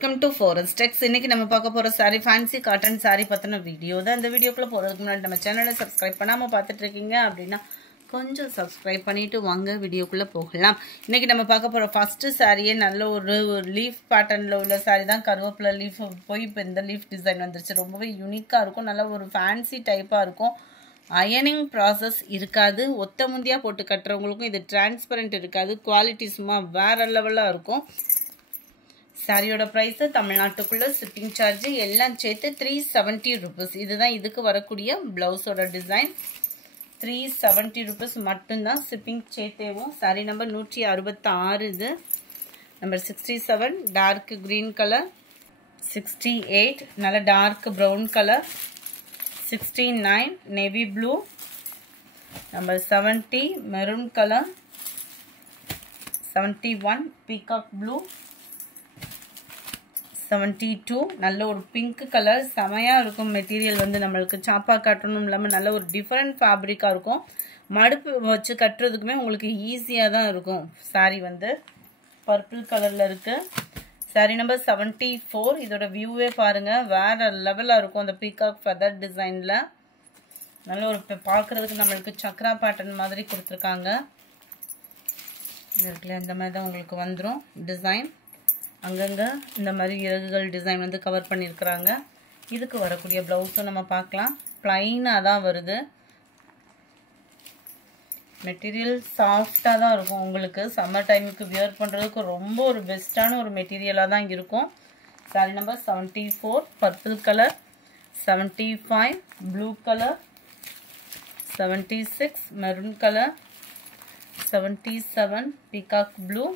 Welcome to Forest Text. இன்னைக்கு நம்ம பார்க்க போற saree fancy cotton saree பத்தின வீடியோ தான். இந்த வீடியோக்குள்ள போறதுக்கு முன்னாடி நம்ம சேனலை சப்ஸ்கிரைப் பண்ணாம பார்த்துட்டு இருக்கீங்க அப்படினா கொஞ்சம் சப்ஸ்கிரைப் பண்ணிட்டு வாங்க வீடியோக்குள்ள போகலாம். இன்னைக்கு நம்ம பார்க்க போற ஃபர்ஸ்ட் saree நல்ல ஒரு லீஃப் பேட்டர்ன்ல உள்ள saree தான். கருவேப்பிலை லீஃப் போய் இப்ப இந்த லீஃப் டிசைன் வந்துருச்சு. ரொம்பவே யூனிக்கா இருக்கும். நல்ல ஒரு ஃபேன்சி டைப்பா இருக்கும். அயனிங் ப்ராசஸ் இருக்காது. ஒத்த முந்தியா போட்டு கட்டுறவங்களுக்கும் இது டிரான்ஸ்பரண்ட் இருக்காது. குவாலிட்டி சும்மா வேற லெவலா இருக்கும். சாரியோட பிரைஸ் தமிழ்நாட்டுக்குள்ள ஷிப்பிங் சார்ஜ் எல்லாம் சேர்த்து 370 rupees. இதுதான் இதுக்கு வரக்கூடிய பிளவுஸோட டிசைன். 370 rupees மட்டும்தான் ஷிப்பிங் சேர்த்தேவும். சாரி நம்பர் 166 இது. நம்பர் 67 டார்க் கிரீன் கலர், 68 நல்ல dark brown colour, 69 navy blue, number 70 maroon colour, 71 peacock blue, 72 நல்ல ஒரு பிங்க் கலர். செமையா இருக்கும். மெட்டீரியல் வந்து நம்மளுக்கு சாப்பா காட்டணும் இல்லாமல் நல்ல ஒரு டிஃபரெண்ட் ஃபேப்ரிக்கா இருக்கும். மடுப்பு வச்சு கட்டுறதுக்குமே உங்களுக்கு ஈஸியாக தான் இருக்கும். சாரி வந்து பர்பிள் கலர்ல இருக்கு. Sorry number 74. இதோட வியூவே பாருங்க வேற லெவலா இருக்கும். அந்த பீகாக் ஃபெதர் டிசைன்ல நல்ல ஒரு பார்க்கறதுக்கு நம்மளுக்கு சக்ரா பேட்டர்ன் மாதிரி கொடுத்துருக்காங்க. இந்த மாதிரி தான் உங்களுக்கு வந்துடும் டிசைன். அங்கங்க இந்த மாதிரி இறகுகள் டிசைன் வந்து கவர் பண்ணியிருக்கிறாங்க. இதுக்கு வரக்கூடிய பிளவுஸும் நம்ம பார்க்கலாம். பிளைனாக தான் வருது. மெட்டீரியல் சாஃப்டாக தான் இருக்கும். உங்களுக்கு சம்மர் டைமுக்கு வியர் பண்ணுறதுக்கு ரொம்ப ஒரு பெஸ்ட்டான ஒரு மெட்டீரியலாக தான் இருக்கும். Sari number 74 purple colour, 75 blue colour, 76 maroon colour, 77 peacock blue,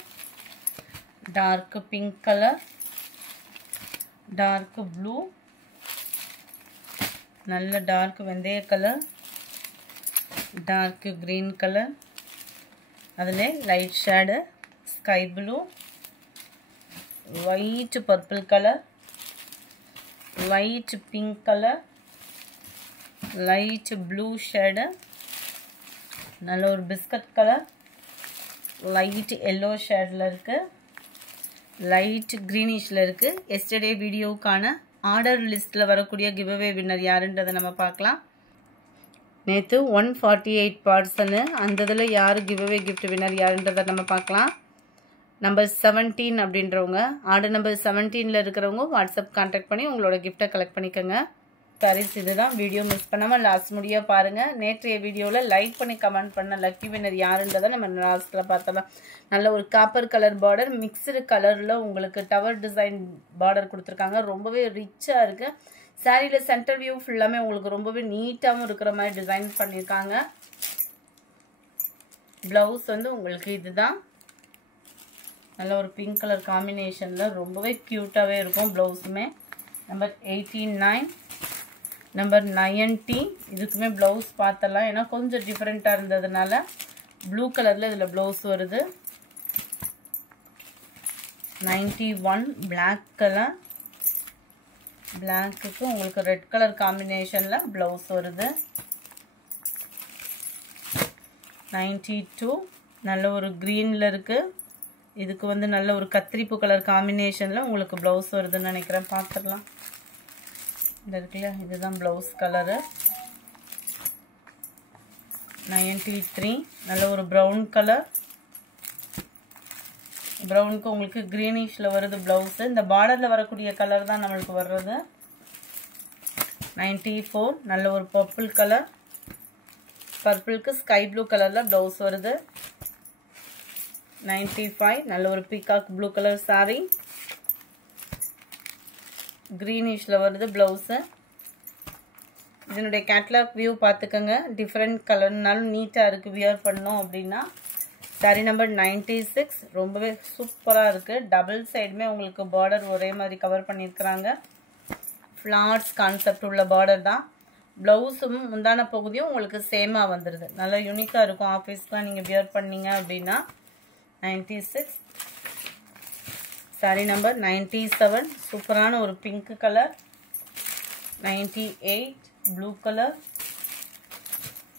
dark pink colour, dark blue, நல்ல டார்க் வெந்தய கலர், டார்க் கிரீன் கலர், அதில் light shade sky blue, white purple colour, light pink colour, light blue shade, நல்ல ஒரு biscuit colour, light yellow ஷேடில் இருக்குது, light கிரீனிஷ்ல இருக்கு. Yesterday வீடியோக்கான order லிஸ்ட்ல வரக்கூடிய கிவ் அவே வின்னர் யாருன்றதை நம்ம பார்க்கலாம். நேற்று 148 பார்சல். அந்த இதில் யார் கிவ் அவே கிஃப்ட் வின்னர் யாருன்றதை நம்ம பார்க்கலாம். நம்பர் 17 அப்படின்றவங்க, ஆர்டர் நம்பர் 17ல இருக்கிறவங்க வாட்ஸ்அப் கான்டாக்ட் பண்ணி உங்களோட கிஃப்டை கலெக்ட் பண்ணிக்கோங்க. சாரீஸ் இதுதான். வீடியோ மிஸ் பண்ணாமல் லாஸ்ட் முடிய பாருங்க. நேற்றைய வீடியோவில் லைக் பண்ணி கமெண்ட் பண்ண லக்கி வின்னர் யாருன்றதை நம்ம லாஸ்ட்டில் பார்த்தலாம். நல்ல ஒரு காப்பர் கலர் பார்டர் மிக்சடு கலரில் உங்களுக்கு டவர் டிசைன் பார்டர் கொடுத்துருக்காங்க. ரொம்பவே ரிச்சாக இருக்குது. சாரியில் சென்டர் வியூ ஃபுல்லாமே உங்களுக்கு ரொம்பவே நீட்டாகவும் இருக்கிற மாதிரி டிசைன் பண்ணியிருக்காங்க. ப்ளவுஸ் வந்து உங்களுக்கு இதுதான். நல்ல ஒரு பிங்க் கலர் காம்பினேஷனில் ரொம்பவே க்யூட்டாகவே இருக்கும் ப்ளவுஸுமே. நம்பர் 89 நம்பர் 90 இதுக்குமே ப்ளவுஸ் பார்த்தலாம். ஏன்னா கொஞ்சம் டிஃப்ரெண்ட்டாக இருந்ததுனால ப்ளூ கலரில் இதில் ப்ளவுஸ் வருது. 91 பிளாக் கலர், பிளாக்குக்கு உங்களுக்கு ரெட் கலர் காம்பினேஷனில் ப்ளவுஸ் வருது. 92 நல்ல ஒரு க்ரீனில் இருக்குது. இதுக்கு வந்து நல்ல ஒரு கத்திரிப்பு கலர் காம்பினேஷனில் உங்களுக்கு ப்ளவுஸ் வருதுன்னு நினைக்கிறேன். பார்த்துடலாம். இந்த இருக்குல்ல, இதுதான் ப்ளவுஸ் கலரு. 93 நல்ல ஒரு ப்ரௌன் கலர். ப்ரௌனுக்கு உங்களுக்கு க்ரீனிஷில் வருது ப்ளவுஸு. இந்த பார்டரில் வரக்கூடிய கலர் தான் நம்மளுக்கு வர்றது. 94 நல்ல ஒரு பர்பிள் கலர். பர்பிளுக்கு ஸ்கை ப்ளூ கலரில் ப்ளவுஸ் வருது. 95 நல்ல ஒரு பீகாக் ப்ளூ கலர் சாரி. க்ரீனிஷில் வருது ப்ளவுஸு. இதனுடைய கேட்லாக் வியூ பார்த்துக்கோங்க. டிஃப்ரெண்ட் கலர்னாலும் நீட்டாக இருக்குது வியர் பண்ணோம் அப்படின்னா. சாரி நம்பர் 96 ரொம்பவே சூப்பராக இருக்குது. டபுள் சைடுமே உங்களுக்கு பார்டர் ஒரே மாதிரி கவர் பண்ணியிருக்கிறாங்க. ஃப்ளார்ஸ் கான்செப்ட் உள்ள பார்டர் தான். ப்ளவுஸும் முந்தான பகுதியும் உங்களுக்கு சேமாக வந்துடுது. நல்லா யூனிக்காக இருக்கும். ஆஃபீஸ்லாம் நீங்கள் வியர் பண்ணீங்க அப்படின்னா. 96 சாரி நம்பர் 97 சூப்பரான ஒரு pink colour. 98 blue colour,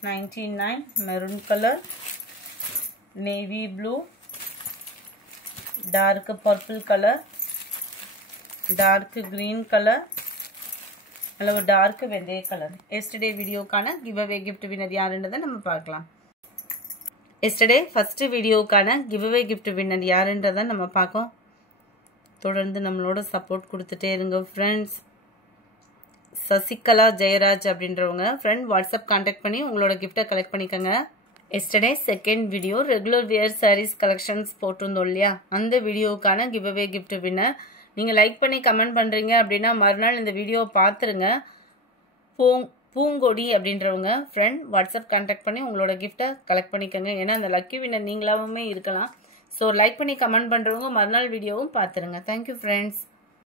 99 maroon colour, navy blue, dark purple colour, dark green colour, நல்ல ஒரு டார்க் வெந்தய கலர். எஸ்டர்டே வீடியோக்கான கிவ் அவே கிஃப்ட் வின்னர் யாருன்றதை நம்ம பார்க்கலாம். எஸ்டர்டே ஃபர்ஸ்ட் வீடியோக்கான கிவ் அவே கிஃப்ட் வின்னர் யாருன்றதை நம்ம பார்க்கோம். தொடர்ந்து நம்மளோட சப்போர்ட் கொடுத்துட்டே இருங்க ஃப்ரெண்ட்ஸ். சசிகலா ஜெயராஜ் அப்படின்றவங்க ஃப்ரெண்ட் வாட்ஸ்அப் கான்டாக்ட் பண்ணி உங்களோட கிஃப்டை கலெக்ட் பண்ணிக்கோங்க. Yesterday second video regular wear sarees collections போட்டிருந்தோம் இல்லையா, அந்த வீடியோக்கான கிவ் அவே கிஃப்ட் வின்னர். நீங்கள் லைக் பண்ணி கமெண்ட் பண்ணுறீங்க அப்படின்னா மறுநாள் இந்த வீடியோவை பார்த்துருங்க. பூங்கொடி அப்படின்றவங்க ஃப்ரெண்ட் வாட்ஸ்அப் கான்டாக்ட் பண்ணி உங்களோட கிஃப்டை கலெக்ட் பண்ணிக்கோங்க. ஏன்னா அந்த லக்கி வின்னர் நீங்களாவே இருக்கலாம். ஸோ லைக் பண்ணி கமெண்ட் பண்ணுறவங்க மறுநாள் வீடியோவும் பார்த்துருங்க. Thank you friends.